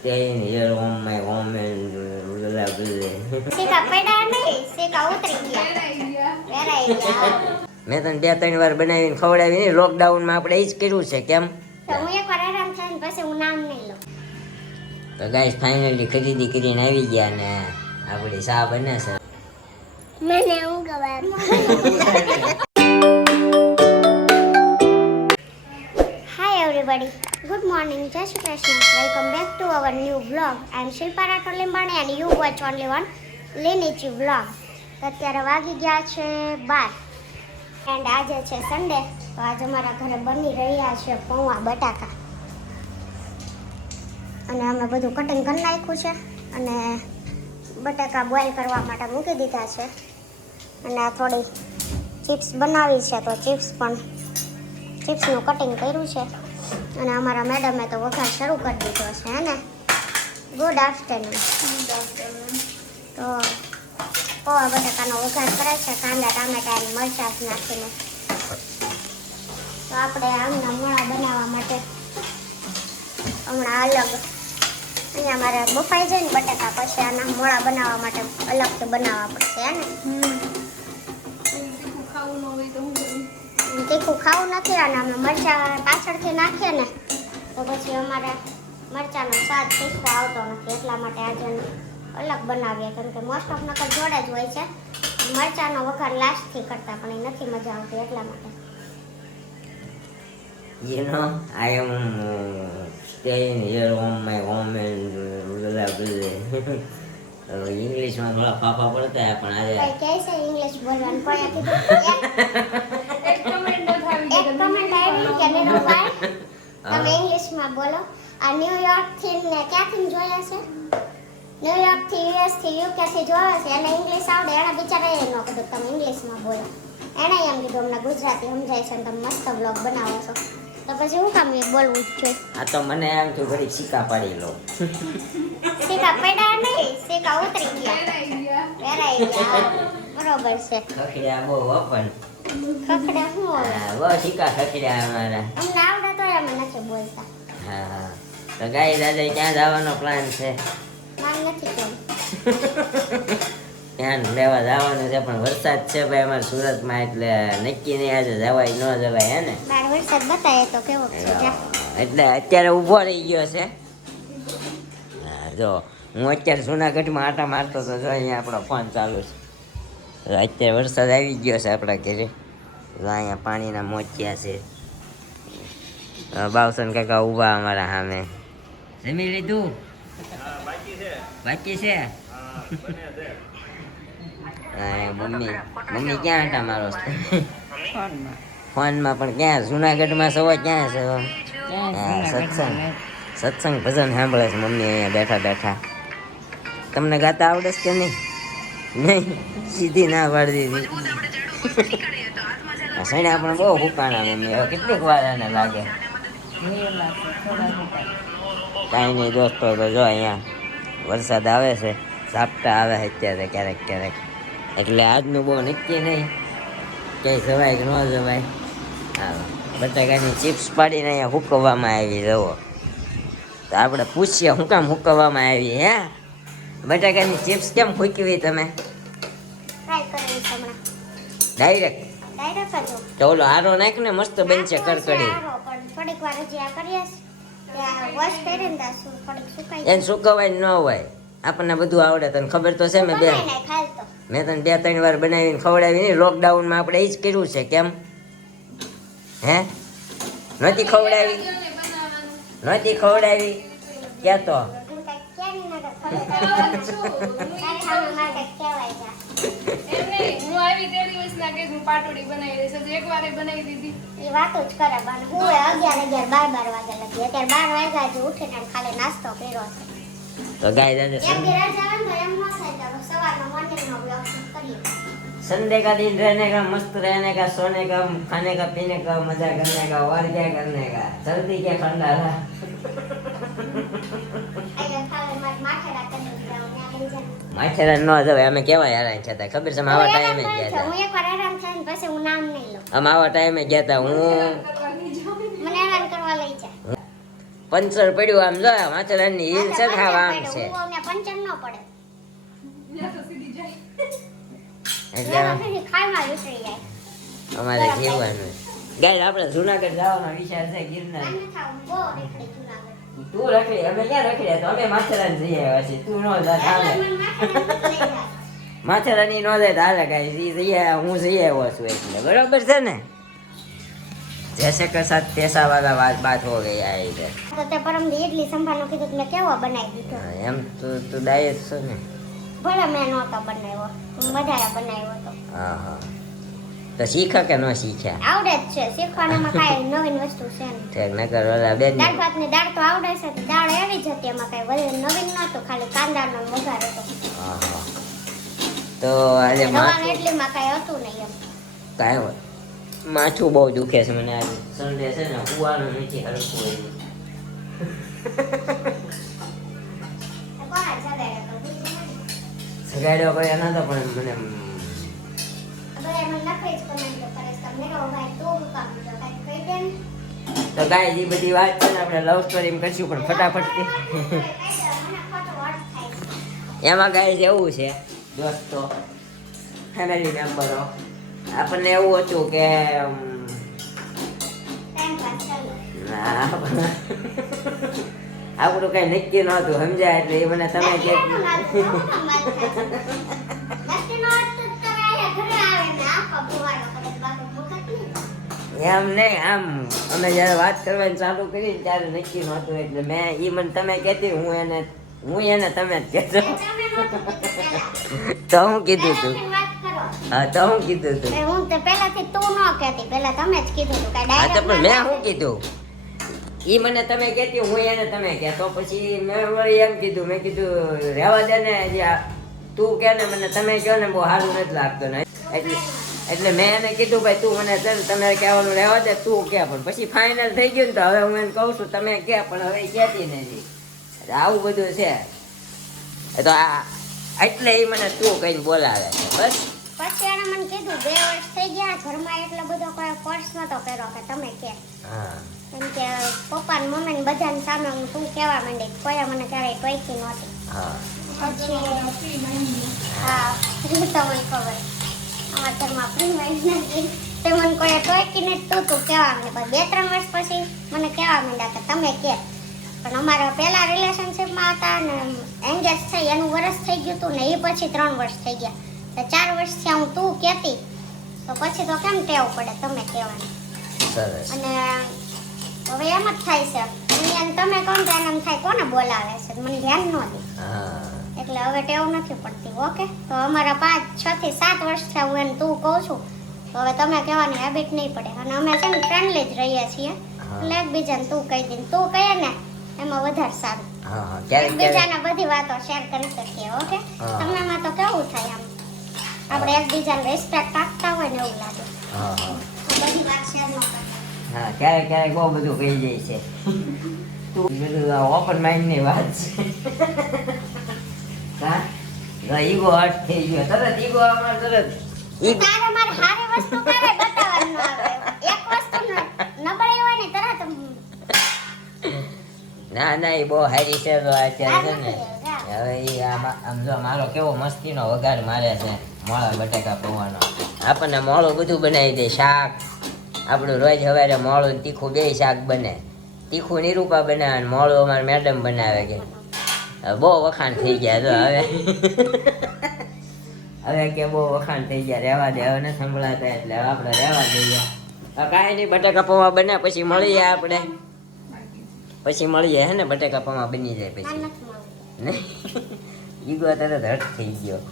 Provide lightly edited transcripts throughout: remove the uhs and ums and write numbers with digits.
staying here on my home and blah, blah. શેકા પડ્યા નહીં, શેકા ઉતરી ગયા. વેરાઈ ગયા. મેં તને 2-3 વાર બનાવીને ખવડાવી નહીં. લોકડાઉનમાં આપણે એ જ કર્યું છે. કેમ? તો હું એકવાર આરામ થાય ને પછી હું નામ નહીં લઉં. તો ગાઈસ ફાઇનલી ખરીદી કરીને આવી ગયા ને આપણી ચા બને છે. મને ઊંઘ આવે. હાય એવરીબોડી, ગુડ મોર્નિંગ, જય Shri Krishna, welcome back to our new vlog. I am Shilpa Rathod Limbani and you watch only one લીનીચી વ્લોગ. અત્યારે વાગી ગયા છે 12 એન્ડ આજે છે સન્ડે. તો આજે અમારા ઘરે બની રહ્યા છે પૌવા બટાકા અને અમે બધું કટિંગ કરી નાખ્યું છે અને બટાકા બોઇલ કરવા માટે મૂકી દીધા છે અને આ થોડી ચિપ્સ બનાવી છે તો ચિપ્સનું કટિંગ કર્યું છે અને અમારા મેડમે તો વઘાર શરૂ કરી દીધો છે હે ને. Good afternoon. તો પૌવા બટાકાનો વઘાર કરે છે કાંદા ટામેટા અને મરચાં નાખીને. તો આપણે આમના મોળા બનાવવા માટે હમણાં અલગ અહીંયા મારે બફાઈ જાય ને બટાકા પછી આના મોળા બનાવવા માટે અલગથી બનાવવા પડશે હે ને. તીખું ખાવું નથી અને અમે મરચાં પાછળથી નાખીએ ને તો પછી અમારે મરચાંનો સ્વાદ તીખો આવતો નથી, એટલા માટે આજે અલગ બનાવીએ કેમ કે મોસ્ટ ઓફ નકર જોડે જ હોય છે. મરચાંનો વઘાર લાસ્ટથી કરતા પણ એ નથી મજા આવતી એટલા માટે. You know, I am staying here on my home and blah, blah. ઇંગ્લિશમાં થોડા ફાફા પડતા હે પણ આજે કઈ કહે છે ઇંગ્લિશ બોલવાનું કોઈ કીધું એક કમેન્ટ આવી કે નો ભાઈ તમે ઇંગ્લિશમાં બોલો. આ ન્યુયોર્ક થી ને ક્યાંથી જોયા છે? ન્યુયોર્ક થી યુએસ થી યુકે થી જોયા છે એને ઇંગ્લિશ આવડે. એને બિચારા એ નો કીધું તમે ઇંગ્લિશમાં બોલો. એને એમ કીધું અમને ગુજરાતી સમજાય છે અને તમે મસ્ત બ્લોગ બનાવો છો તો પછી હું કામ એ બોલવું જ જોઈએ. આ તો મને એમ થયું ઘડી સિક્કા પાડી લો. શેકા પડ્યા નહીં, શેકા ઉતરી ગયા. વેરાઈ ગયા. બરોબર છે. ખખડ્યા બહુ પણ ખખડ્યા શું હવે? બહુ સિક્કા ખખડ્યા અમારા. અમને આવડે તો અમે નથી બોલતા. હા તો ગાઈસ આજે ક્યાં જવાનો પ્લાન છે? માન નથી કેમ. ત્યાં લેવા જવાનું છે પણ વરસાદ છે ભાઈ અમારા સુરતમાં એટલે નક્કી નહીં આજે જવાય ન જવાય હે ને. બાર વરસાદ બતાવે તો કેવો છે જા. એટલે અત્યારે ઊભો રહી ગયો છે. હા જો હું અત્યારે જુનાગઢમાં આટા મારતો હતો જો અહીંયા આપણો ફોન ચાલુ છે. અત્યારે વરસાદ આવી ગયો છે આપણા ઘરે. અહીંયા પાણીના મોતિયા છે. બાવસન કાકા ઊભા અમારા સામે. જમી લીધું? બાકી છે. મમ્મી ક્યાં હતા મારો? ફોનમાં પણ ક્યાં જુનાગઢમાં સવા ક્યાં છે? સત્સંગ ભજન સાંભળે છે મમ્મી અહીંયા બેઠા બેઠા. તમને ગાતા આવડે છે કે નહીં? નહીં સીધી ના પાડી દીધી. સણ્યા પણ બહુ હુકાણા મમ્મી. હવે કેટલીક વાર એને લાગે. કાંઈ નહીં દોસ્તો તો જો અહીંયા વરસાદ આવે છે, ઝાપટા આવે છે અત્યારે ક્યારેક ક્યારેક. એટલે આજનું બહુ નક્કી નહીં ક્યાંય જવાય કે ન જવાય. હા બટાકાની ચિપ્સ પાડીને અહીંયા હુકવવામાં આવી જવો તો આપણે પૂછીએ શું કામ હુકવવામાં આવી હે? બટાકાની ચિપ્સ કેમ ફૂકવી તમે? ટ્રાય કરવી છે હમણાં. ડાયરેક્ટ ડાયરેક્ટ જ. તો ઓલો આરો નાખ ને મસ્ત બનશે કડકડી. પણ થોડીક વાર હજી આ કરીએ ત્યાં વોશ કરીને ત્યાં થોડીક સુકાઈ એને સુકવાય ન હોય. આપણને બધું આવડે. તને ખબર તો છે મેં તને 2-3 વાર બનાવીને ખવડાવી નહીં. લોકડાઉનમાં આપણે એ જ કર્યું છે. કેમ હે? નહોતી ખવડાવી ક્યાં તો વાતો જ કરે પણ હું 11 12 વાગે લગી અત્યારે 12 વાગ્યા હજી ઉઠીને ખાલી નાસ્તો કર્યો છે. તો ગાય દાદા એક દિવસ જવાનું તો એમ ન થાય તો સવારમાં મોર્નિંગનો બ્લોગ કરીએ. संडे का दिन रहने का, मस्त रहने का, सोने का, खाने का, पीने का, मजा करने का, और क्या करने का? सर्दी क्या ठंडा रहा. માથેરા ન જવાય. અમે કેવા હેરાન થતા ખબર છે? આવા ટાઈમે ગયા હતા. હું એકવાર હેરાન થાય ને પછી હું નામ નહીં લઉં. આવા ટાઈમે ગયા હતા. હું મને હેરાન કરવા લઈ જાય. પંચર પડ્યું આમ જો માથેરાનની હિલ સરખાવા આમ છે પંચર ન પડે એટલે ખાઈમાં ઉતરી જાય અમારે જીવવાનું ગાય આપણે જુનાગઢ જવાનો વિચાર છે ગિરનાર આને થાવ બહુ રેખડી જુનાગઢ તું રખડી અમે ક્યાં રખડ્યા તો અમે માથેરાન જઈ આવ્યા છીએ તું નો જા હાલે એટલે મને માથે લઈ જાય માથેરાની નો જાય તો હાલે ગાય ઈ જઈ આવ્યા હું જઈ આવ્યો છું એટલે બરોબર છે ને जैसे के साथ पैसा वाला बात हो गई है इधर તો તે પરમદી ઇડલી સંભારનો કીધું મેં કેવો બનાવી દીધો એમ તું ડાયટ છો ને ભલે મેં નહોતો બનાવ્યો બધાએ બનાવ્યો હતો હા હા તો શીખા કે ન શીખ્યા આવડે જ છે શીખવાનામાં કાંઈ નવીન વસ્તુ છે નહીં ઠેક નકર ઓલા બેન દાળ ભાતની દાળ તો આવડે છે તો દાળ એવી જ હતી એમાં કાંઈ નવીન નહોતું ખાલી કાંદાનો વઘાર હતો હા હા તો આજે રવાનું એટલીમાં કાંઈ હતું નહીં એમ કાંઈ માથું બહુ દુખે છે મને આજે સન્ડે છે ને ઉવાનું નથી હરખું એવું કોના જગાડ્યા તો સગાડ્યો કોઈ એના તો પણ મને બધા મને નખરી જ કોમેન્ટ કરે છે તમને કહો ભાઈ તું કામ જો કાંઈ કહી દે ને તો ગાય એ બધી વાત છે ને આપણે લવ સ્ટોરી કરશું પણ ફટાફટ એમાં ગાય એવું છે દોસ્તો ફેમિલી મેમ્બરો આપણને એવું હતું કે આપણું કઈ નક્કી નહોતું સમજ્યા એટલે એ મને તમે કે એમ નહીં આમ અમે જયારે વાત કરવાની ચાલુ કરી ત્યારે નક્કી નહોતું એટલે મેં એ મને તમે કહેતી હું એને તમે જ કહેતો તો હું કીધું તું હા તો હું કીધું તું હું તો પહેલાથી તું ન કહેતી પહેલા તમે જ કીધું તું કાંઈ હા તો ડાયરેક્ટ પણ મેં શું કીધું ઈ મને તમે કહેતી હું એને તમે કહે તો પછી મેં વળી એમ કીધું મેં કીધું રહેવા દે ને જે તું કે ને મને તમે કહો ને બહુ સારું નથી લાગતું ને એટલે મેં એને કીધું ભાઈ તું મને ચાલ તમે કહેવાનું રહેવા દે તું કે પણ પછી ફાઇનલ થઈ ગયું ને તો હવે હું એને કહું છું તમે કે પણ હવે કહેતી નથી આવું બધું છે તો આ એટલે એ મને તું કહીને બોલાવે છે બસ પછી એને મને કીધું 2 વર્ષ થઈ ગયા ઘરમાં એટલો બધો કોઈ ફોર્સ નતો કર્યો કે તમે કે હા કેમ કે પપ્પા ને મમ્મી ને બધાની સામે હું તું કહેવા માંડી કોઈ મને ક્યારેય ટોકી નહોતી હા પછી હા તમને ખબર અમારા ઘરમાં ફ્રી માઇન્ડ નથી તે મને કોઈ ટોકીને તું કહેવા માંડી પણ 2-3 વર્ષ પછી મને કહેવા માંડ્યા કે તમે કે પણ અમારા પહેલા રિલેશનશિપમાં હતા ને એંગેજ થઈ એનું વર્ષ થઈ ગયું હતું ને એ પછી 3 વર્ષ થઈ ગયા તો 4 વર્ષથી હું તું કહેતી તો પછી તો કેમ ટેવ પડે તમે કહેવાની સરસ અને હવે એમ જ થાય છે અને તમે કોણ તો એમ થાય કોને બોલાવે છે મને ધ્યાન ન દે હા એટલે હવે ટેવ નથી પડતી ઓકે તો અમારા 5-6 થી 7 વર્ષથી હું એને તું કહું છું તો હવે તમે કહેવાની હેબિટ નહીં પડે અને અમે છે ને ફ્રેન્ડલી જ રહીએ છીએ એટલે એકબીજાને તું કહી દઈને તું કહે ને એમાં વધારે સારું હા હા ક્યારેક એકબીજાને બધી વાતો શેર કરી શકીએ ઓકે હા. તમારામાં તો કેવું થાય આમ આપણે એકબીજાને રિસ્પેક્ટ આપતા હોય ને એવું લાગે હા હા આ બધી વાત શેર ન કરતા હા ક્યારેક બહુ બધું કહી જાય છે તું બધું ઓપન માઇન્ડ ની વાત છે હા ઈગો હટ થઈ ગયો તરત ઈગો અમાર તરત તારે મારે હારી વસ્તુ કાંઈ બતાવવાનું ન આવે એક વસ્તુ નબળી હોય ને તરત ના ના એ બહુ હારી છે તો અત્યારે છે ને હવે એ આમ જો મારો કેવો મસ્તીનો વઘાર મારે છે મોળા બટાકા પૌવાનો આપણને મોળું બધું બનાવી દે શાક આપણું રોજ સવારે મોળું ને તીખું બે શાક બને તીખું નિરૂપા બનાવે ને મોળું અમારે મેડમ બનાવે કે હવે બહુ વખાણ થઈ ગયા તો હવે કે બહુ વખાણ થઈ ગયા રહેવા દે હવે નથી સંભળાતા એટલે હવે આપણે રહેવા દઈએ કાંઈ નહીં બટાકા પૌવા બને પછી મળીએ આપણે પછી મળીએ હે ને બટાકા પૌવા બની જાય પછી નહીં ઈગો તરત હટ થઈ ગયો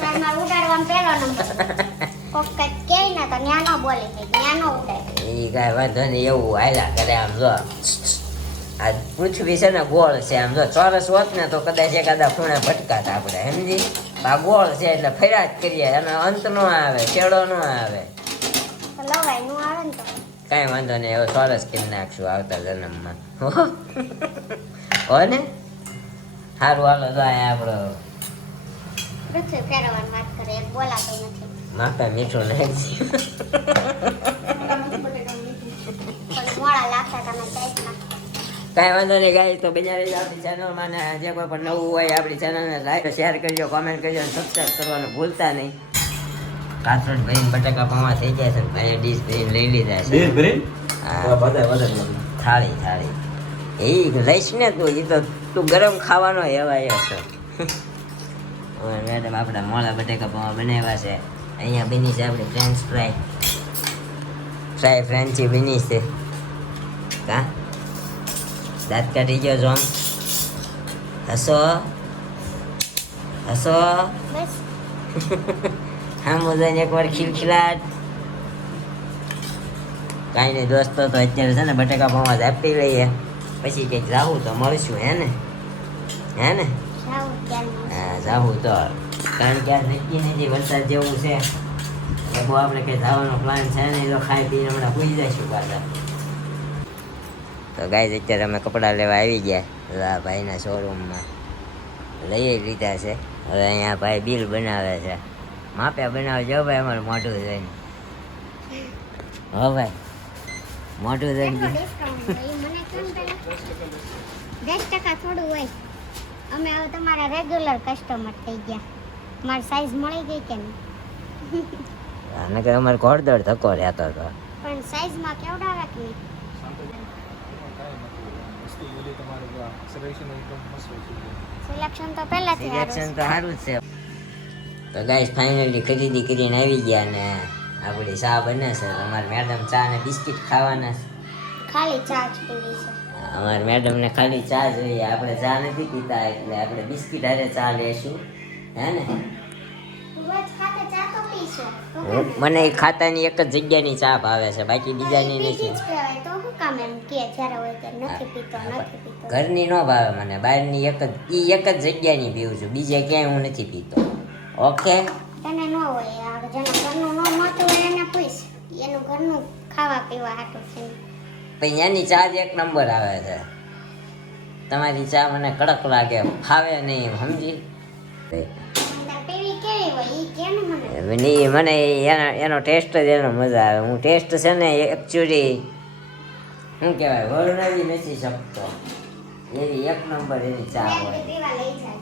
તારમાં ઉડાડવામાં પહેલો નંબર કોક કંઈક કહે ને તો ન્યા ન બોલી દે ન્યા ન ઉડાડે એ કાંઈ વાંધો નહીં એવું હાલ્યા કરે આમ જો આ પૃથ્વી છે ને ગોળ છે આમ જો ચોરસ હોત ને તો કદાચ એકાદા ખૂણે ભટકાતા આપણે સમજી આ ગોળ છે એટલે ફર્યા જ કરીએ એનો અંત નો આવે છેડો નો આવે તો લવાય નું આવે ને તો કાંઈ વાંધો નહીં હવે ચોરસ કરી નાખશું આવતા જન્મમાં હો ને સારું હાલો તો આપણો પૃથ્વી ફેરવવાની વાત કરે એક બોલાતો નથી માપે મીઠું નાખી પણ મોડા લાગતા તમે સાઈઝમાં. કાંઈ વાંધો નહીં ગાઈસ, તો બીજા રહી આપણી ચેનલમાં ને જે કોઈ પણ નવું હોય આપણી ચેનલને લાઈક શેર કરજો, કોમેન્ટ કરજો અને સબસ્ક્રાઈબ કરવાનું ભૂલતા નહીં. કાસરોડ ભરીને બટાકા પૌવા થઈ જાય છે, ભાઈ ડીશ ભરીને લઈ લીધા છે. હા, થાળી એ લઈશ ને તું, એ તો તું ગરમ ખાવાનો એવાય હશે. મેડમ આપણા મોળા બટાકા પૌવા બનાવ્યા છે. અહીંયા બની છે આપણી ફ્રેન્ચ ફ્રાય ફ્રેન્ચી બની છે. કા દાંત કાઢી ગયો જોમ, હસો બસ હા મોજાને એકવાર ખીલખીલાટ. કાંઈ નહીં દોસ્તો, તો અત્યારે છે ને બટાકા પૌવા જ આપી લઈએ, પછી કંઈક જાવું તો મળશું. હે ને જાઉં ત્યારનું. હા જાવું તો, કારણ કે આ નક્કી નથી, વરસાદ જેવું છે એટલે બહુ આપણે કંઈ જવાનો પ્લાન છે નહીં. તો ખાઈ પીને હમણાં પૂરી જઈશું પાછા. તો ગાઈઝ અત્યારે અમે કપડાં લેવા આવી ગયા ભાઈના શોરૂમમાં, લઈ લીધા છે. હવે અહીંયા ભાઈ બિલ બનાવે છે, માપ્યા બનાવે જો ભાઈ અમારું મોઢું જોઈને. હો ભાઈ મોઢું જોઈને કેટલો ડિસ્કાઉન્ટ હોય એ મને કેમ પેલા 10% થોડું હોય. અમે હવે તમારા રેગ્યુલર કસ્ટમર થઈ ગયા. મારી સાઈઝ મળી ગઈ કે નહીં? અને કે અમારે ઘોડદોડ ધક્કો રહેતો હતો. પણ સાઈઝમાં કેવડાવે કે નહીં? સિલેક્શન તો પહેલાથી સિલેક્શન તો સારું જ છે. તો ગાઈસ ફાઇનલી ખરીદી કરીને આવી ગયા ને આપણી ચા બને છે. અમારી મેડમ ચા ને બિસ્કિટ ખાવાના છે. ખાલી ચા જ પીવી છે. અમારી મેડમને ખાલી ચા જોઈએ, આપણે ચા નથી પીતા એટલે આપણે બિસ્કિટ હારે ચા લેશું. હે ને રોજ ખાતે ચા તો પીશો તો મને એ ખાતાની એક જ જગ્યાની ચા ભાવે છે, બાકી બીજાની પીધી નથી. જ કહેવાય તો શું કામ એમ કે જ્યારે હોય ત્યારે નથી પીતો. ઘરની ન ભાવે મને, બહારની એક જ જગ્યાની પીવું છું, બીજે ક્યાંય હું નથી પીતો. ઓકે તને ન હોય આ જેના ઘરનું ન મળતું હોય એને પૂછ, એનું ઘરનું ખાવા પીવા હાટું છે. પછી એની ચા જ એક નંબર આવે છે. તમારી ચા મને કડક લાગે, ફાવે નહીં, સમજી? અંદર પીવી કેવી હોય ઈ કે ને મને. મને એનો ટેસ્ટ જ એનો મજા આવે. હું ટેસ્ટ છે ને એકચ્યુઅલી શું કહેવાય વર્ણવી નથી શકતો, એવી એક નંબર એની ચા હોય. પીવા લઈ જાય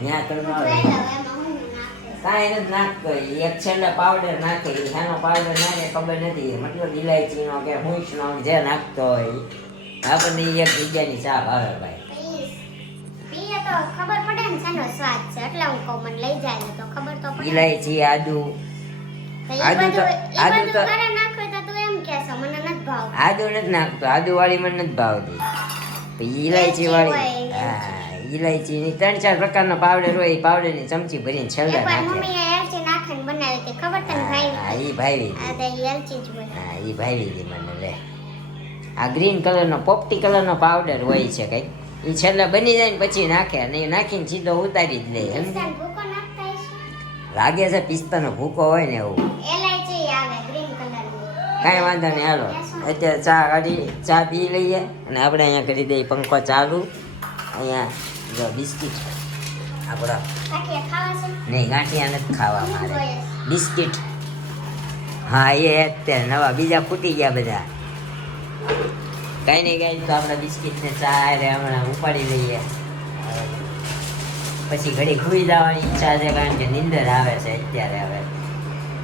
ત્યાં તમે જોઈ લો એમાં હું નાખે. કાંઈ નથી નાખતો. એક છેલ્લે પાવડર નાખે, એનો પાવડર નાખે ખબર નથી, મતલબ ઇલાયચીનો કે મૂંછનો જે નાખતો હોય આપણને ઈ એક જગ્યાની ચા ભાવે ભાઈ. પીએ તો ખબર પડે ને શેનો સ્વાદ છે, એટલે હું કહું મને લઈ જાય ને તો ખબર તો પડે. ઇલાયચી, આદુ આદુ તો આદુ તો કરે નાખો તો તું એમ કહેશો મને નથી ભાવતું. આદુ નથી નાખતો, આદુ વાળી મને નથી ભાવતી. પછી ઇલાયચી વાળી, હા ઇલાયચીની 3-4 પ્રકારનો પાવડર હોય, એ પાવડરની ચમચી ભરીને છેલ્લે એકવાર નાખે. મમ્મીએ એલચી નાખીને બનાવી હતી ખબર તને ભાઈ? હા ઈ ભાવી આ તો એલચી જ હોય. હા ઈ ભાવી હતી મને. લે આ ગ્રીન કલરનો પોપટી કલરનો પાવડર હોય છે કંઈક, એ છેલ્લે બની જાય ને પછી નાખે, અને એ નાખીને સીધો ઉતારી જ લે. પિસ્તાનો ભૂકો નાખતા હશે? લાગે છે પિસ્તાનો ભૂકો હોય ને એવું. એલાયચી આવે ગ્રીન કલરની. કાંઈ વાંધો નહીં, હાલો અત્યારે ચા કાઢી ચા પી લઈએ અને આપણે અહીંયા કરી દઈએ પંખો ચાલુ. અહીંયા જો બિસ્કિટ આપણા કાઠિયા ખાવા છે? નહીં ગાંઠિયા નથી ખાવા મારે, જોઈએ. બિસ્કિટ. હા એ અત્યારે નવા બીજા ફૂટી ગયા બધા. કાંઈ નહીં કાંઈ, તો આપણે બિસ્કિટ ને ચા રે હમણાં ઉપાડી લઈએ, પછી ઘડી ખુઈ જવાની ઈચ્છા છે કારણ કે નીંદર આવે છે અત્યારે. હવે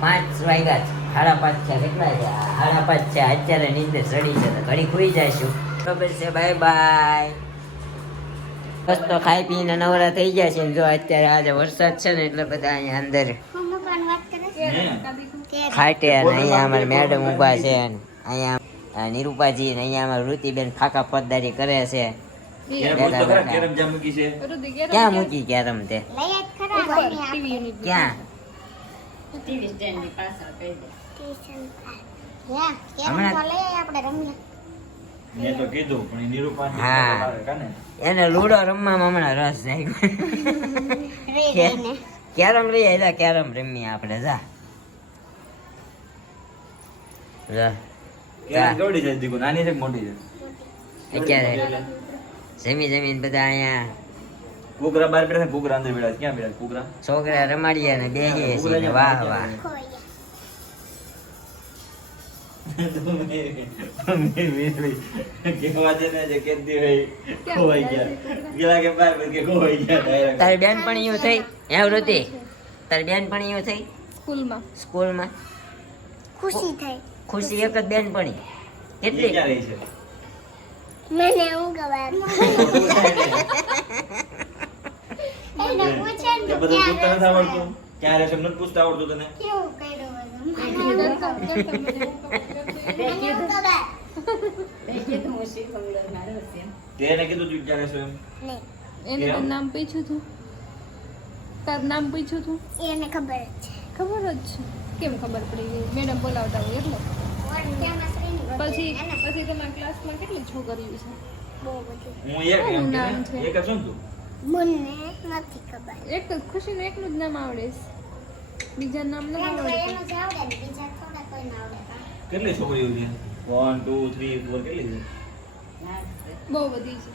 5 વાગ્યા છે, 5:30 છે, કેટલા છે? 5:30 છે અત્યારે, નીંદર ચડી છે તો ઘડી ખુઈ જઈશું. બરાબર છે, બાય બાય. બસ તો ખાઈ પીને નવરા થઈ ગયા છે ને જો અત્યારે આજે વરસાદ છે ને એટલે બધા અહીંયા અંદર હું મૂકવાની વાત કરે છે? ખાટે અને અહીંયા અમારા મેડમ ઊભા છે ને અહીંયા નિરૂપાજી ને અહીંયા અમારા ઋતિબેન ફાકા ફોજદારી કરે છે. ક્યાં મૂકી કેરમ તે? લઈ જ ખરા મમ્મી આપણે. ક્યાં? ટ્યુશન હા કેમ હમણાં- તો લઈ આવીએ આપણે રમીએ. મેં તો કીધું પણ એ નિરૂપણ હા. એને લૂડો રમવામાં હમણાં રસ જાય. રે રહીને કેરમ લઈ આવ્યા, કેરમ રમીએ આપણે. જા જા કેવડી છે દીકુ, નાની છે કે મોટી છે? અત્યારે જમીન બધા અહીંયા કુકરા બહાર બેઠા છે, કુકરા અંદર બેઠા છે. ક્યાં બેઠા છે કુકરા? છોકરા રમાડીએ ને બેસીએ છીએ ને વાહ વાહ. ખોઈએ. કેવા છે ને જે કેતી હોય ખોવાઈ ગયા ગેલા કે બાય કે ખોવાઈ ગયા direct. તારી બેનપણીઓ થઈ હે વૃત્તિ તારી બેનપણીઓ થઈ સ્કૂલમાં સ્કૂલમાં ખુશી થઈ. ખુશી એક જ બેનપણી ઈ કેટલી ક્યાં રહી છે? મને હું ખબર. એને પૂછે ને એ તો બધું ક્યાં પૂછતા નથી રહેશે? આવડતું ક્યાં રહેશે એમ નથી પૂછતા આવડતું તને કેવું કર્યું હતું? મને કરતા હું ખબર. તે એને કીધું તું ક્યાં રહેશે એમ નહીં, એને કેમ? તારું નામ પૂછ્યું તું તાર નામ પૂછ્યું તું એને ખબર જ છે. ખબર જ છે કેમ ખબર પડી ગઈ મેડમ બોલાવતા હોય એટલે ત્યાંના શ્રીની બધે પછી એને પછી તમારા ક્લાસમાં કેટલી છોકરીઓ છે બહુ બધી. હું એક એમ શું કે નામ ને? છે? એક જ છું ને તું મને નથી ખબર. એક જ ખુશીનું એકનું જ નામ આવડે છે બીજા નામ ન એનું આવડે એનું જ આવડે ને બીજા થોડા કોઈ ના આવડે. કેટલી છોકરીઓ છે 1 2 3 4 કેટલી છે બહુ બધી છે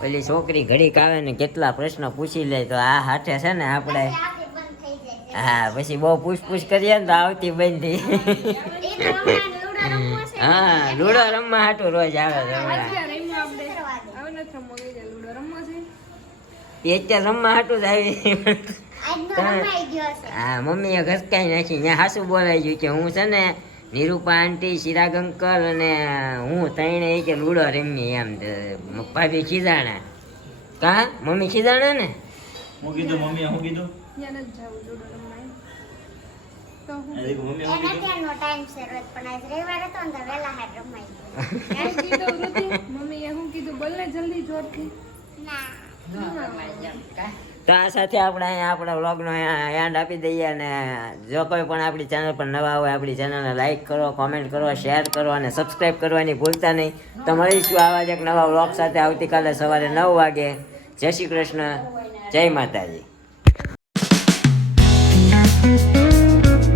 પેલી છોકરી ઘડીક આવે ને કેટલા પ્રશ્નો પૂછી લે તો આ હાથે છે ને આપણે પછી આંખે બંધ થઈ જાય. હા પછી બહુ પૂછપૂછ કરીએ ને તો આવતી બંધ થઈ એ તો હમણાં લૂડો રમવો છે. હા લૂડો રમવા હાટું રોજ આવે છે હમણાં. અત્યારે રમ્યો આપણે હવે નથી રમવો ગઈ જાય લૂડો રમવો છે એ અત્યારે રમવા હાટું જ આવી આજનો રમાઈ ગયો છે. હા મમ્મીએ ઘસકાઈ નાખી ત્યાં હાસુ બોલાઈ ગયું કે હું છે ને નિરૂપા આંટી ચિરાગ અંકલ અને હું ત્રણે એ કે લૂડો રમી એમ ભાભી ખીજાણા કા મમ્મી ખીજાણા ને હું કીધું મમ્મીએ હું કીધું ત્યાં નથી જવું લૂડો રમવા એમ. તો હું આ દેખો મમ્મીએ હું એને કીધું અત્યારનો ટાઈમ છે રોજ પણ આજ રવિવાર હતો ને તો વહેલા હાટ રમાઈ ગયો. એમ કીધું વૃત્તિ મમ્મીએ શું કીધું બોલ ને જલ્દી જોરથી ના તો આ સાથે આપણે અહીંયા આપણા વ્લોગનો એન્ડ આપી દઈએ અને જો કોઈ પણ આપણી ચેનલ પર નવા હોય આપણી ચેનલને લાઈક કરો કોમેન્ટ કરો શેર કરો અને સબસ્ક્રાઈબ કરવાની ભૂલતા નહીં તો મળીશું આવા જ એક નવા વ્લોગ સાથે આવતીકાલે સવારે 9 વાગે જય શ્રી કૃષ્ણ જય માતાજી